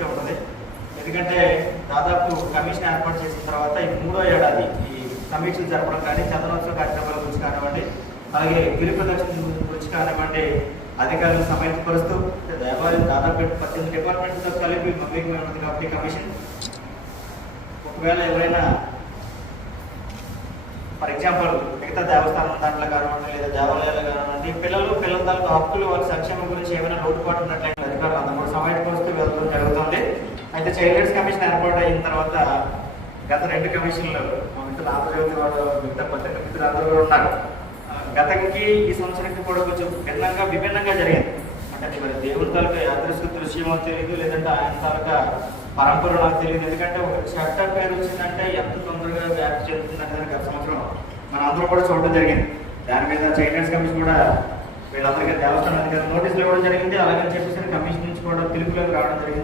తెలిసే ఉంటుంది. ఎందుకంటే దాదాపు కమిషన్ ఏర్పాటు చేసిన తర్వాత ఈ 3వ ఏడాది ఈ సమీక్షలు జరపడం కానీ, చందనోత్సవ కార్యక్రమాల గురించి కానివ్వండి, అలాగే గిరి ప్రదక్షిణ గురించి కానివ్వండి, అధికారులను సమర్థపరుస్తూ దేవాలయం దాదాపు 18 డిపార్ట్మెంట్తో కలిపి మమేకమై ఉన్నది కాబట్టి కమిషన్ ఒకవేళ ఎవరైనా ఫర్ ఎగ్జాంపుల్ మిగతా దేవస్థానం దాంట్లో కానివ్వండి లేదా దేవాలయాలు కానివ్వండి పిల్లల తాలూకు హక్కులు వాళ్ళ సంక్షేమం గురించి ఏమైనా లోటుపాటు ఉన్నట్లయితే అధికారులు అందరూ సమయపరుస్తూ వెళ్ళడం జరుగుతుంది. అయితే చైల్డ్ రైట్స్ కమిషన్ ఏర్పాటు అయిన తర్వాత గత 2 కమిషన్లు మా మిత్రులు ఆంధ్రజ్యోతి వాళ్ళు మిగతా పత్రిక మిత్రులు అందరూ ఉన్నారు. గతంకి ఈ సంవత్సరానికి కూడా కొంచెం విభిన్నంగా జరిగింది. అంటే మరి దేవుడి తాలూకా యాదృశ్య దృశ్యమో తెలియదు, లేదంటే ఆయన తాలూకా పరంపర నాకు తెలియదు. ఎందుకంటే ఒక చట్ట పేరు వచ్చిందంటే ఎంత తొందరగా వ్యాప్తి చెందుతుందంటే గత సంవత్సరం మన అందరూ కూడా చూడడం జరిగింది. దాని మీద చైల్డ్ రైట్స్ కమిషన్ కూడా వీళ్ళందరికీ దేవస్థానం అధికారులు నోటీసులు ఇవ్వడం జరిగింది. అలాగని చెప్పేసి కమిషన్ నుంచి కూడా పిలుపులోకి రావడం జరిగింది.